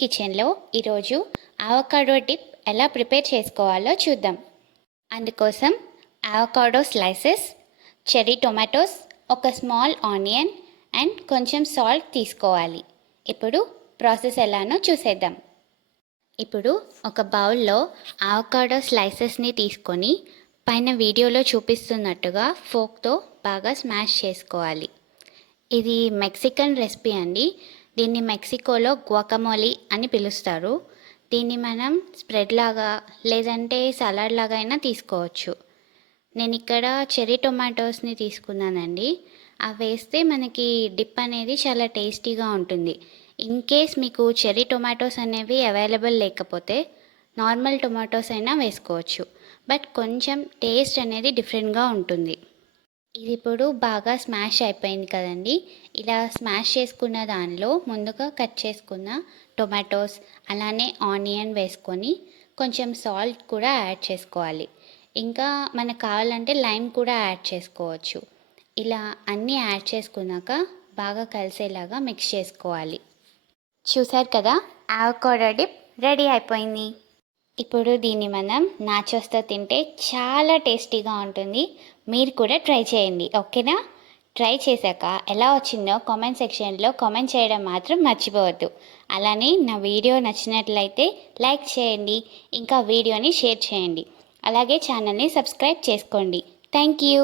కిచెన్లో ఈరోజు avocado dip ఎలా ప్రిపేర్ చేసుకోవాలో చూద్దాం. అందుకోసం అవకాడో స్లైసెస్, చెర్రీ టొమాటోస్, ఒక స్మాల్ ఆనియన్ అండ్ కొంచెం సాల్ట్ తీసుకోవాలి. ఇప్పుడు ప్రాసెస్ ఎలానో చూసేద్దాం. ఇప్పుడు ఒక బౌల్లో అవకాడో స్లైసెస్ని తీసుకొని పైన వీడియోలో చూపిస్తున్నట్టుగా ఫోక్తో బాగా స్మాష్ చేసుకోవాలి. ఇది మెక్సికన్ రెసిపీ అండి. దీన్ని మెక్సికోలో గువాకమోలీ అని పిలుస్తారు. దీన్ని మనం స్ప్రెడ్ లాగా లేదంటే సలాడ్ లాగా అయినా తీసుకోవచ్చు. నేను ఇక్కడ చెర్రీ టొమాటోస్ని తీసుకున్నానండి. అవి వేస్తే మనకి డిప్ అనేది చాలా టేస్టీగా ఉంటుంది. ఇన్ కేస్ మీకు చెర్రీ టొమాటోస్ అనేవి అవైలబుల్ లేకపోతే నార్మల్ టొమాటోస్ అయినా వేసుకోవచ్చు. బట్ కొంచెం టేస్ట్ అనేది డిఫరెంట్గా ఉంటుంది. ఇది ఇప్పుడు బాగా స్మాష్ అయిపోయింది కదండి. ఇలా స్మాష్ చేసుకున్న దానిలో ముందుగా కట్ చేసుకున్న టొమాటోస్ అలానే ఆనియన్ వేసుకొని కొంచెం సాల్ట్ కూడా యాడ్ చేసుకోవాలి. ఇంకా మనకు కావాలంటే లైమ్ కూడా యాడ్ చేసుకోవచ్చు. ఇలా అన్నీ యాడ్ చేసుకున్నాక బాగా కలిసేలాగా మిక్స్ చేసుకోవాలి. చూసారు కదా, అవకాడో డిప్ రెడీ అయిపోయింది. ఇప్పుడు దీన్ని మనం నాచోస్తో తింటే చాలా టేస్టీగా ఉంటుంది. మీరు కూడా ట్రై చేయండి, ఓకేనా? ట్రై చేశాక ఎలా వచ్చిందో కామెంట్ సెక్షన్లో కామెంట్ చేయడం మాత్రం మర్చిపోవద్దు. అలానే నా వీడియో నచ్చినట్లయితే లైక్ చేయండి, ఇంకా వీడియోని షేర్ చేయండి. అలాగే ఛానల్ని సబ్స్క్రైబ్ చేసుకోండి. Thank you.